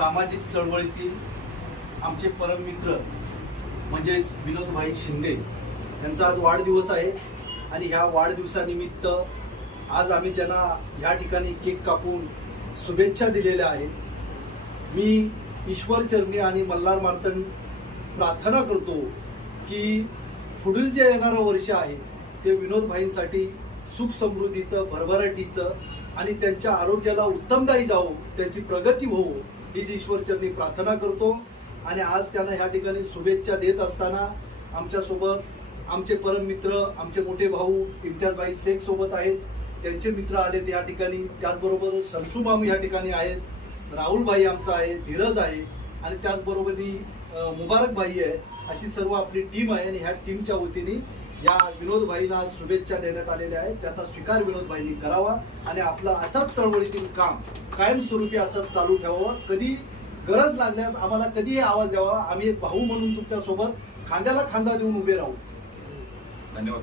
सामाजिक चळवळीतील आमचे परममित्र म्हणजेच विनोदभाई शिंदे यांचा आज वाढदिवस आहे आणि ह्या वाढदिवसानिमित्त आज आम्ही त्यांना या ठिकाणी केक कापून शुभेच्छा दिलेल्या आहेत। मी ईश्वर चरणी आणि मल्हार मार्तंड प्रार्थना करतो की पुढील जे येणारं वर्ष आहे ते विनोदभाईंसाठी सुख समृद्धीचं, भरभराटीचं आणि त्यांच्या आरोग्याला उत्तमदायी जावो, त्यांची प्रगती होवो हीच ईश्वर चरणी प्रार्थना करतो। आणि आज त्यांना ह्या ठिकाणी शुभेच्छा देत असताना आमच्यासोबत आमचे परम मित्र, आमचे मोठे भाऊ इम्तियाजभाई शेख सोबत आहेत, त्यांचे मित्र आलेत या ठिकाणी, त्याचबरोबर शमशू मामू या ठिकाणी आहेत, राहुल भाई आमचा आहे, धीरज आहे आणि त्याचबरोबरनी मुबारक भाई आहे। अशी सर्व आपली टीम आहे आणि ह्या टीमच्या वतीने या विनोदभाईंना शुभेच्छा देण्यात आलेल्या आहेत। त्याचा स्वीकार विनोदभाईंनी करावा आणि आपलं असंच चळवळीतील काम कायमस्वरूपी असंच चालू ठेवावं। कधी गरज लागल्यास आम्हाला कधीही आवाज द्यावा, आम्ही एक भाऊ म्हणून तुमच्या सोबत खांद्याला खांदा देऊन उभे राहू। धन्यवाद।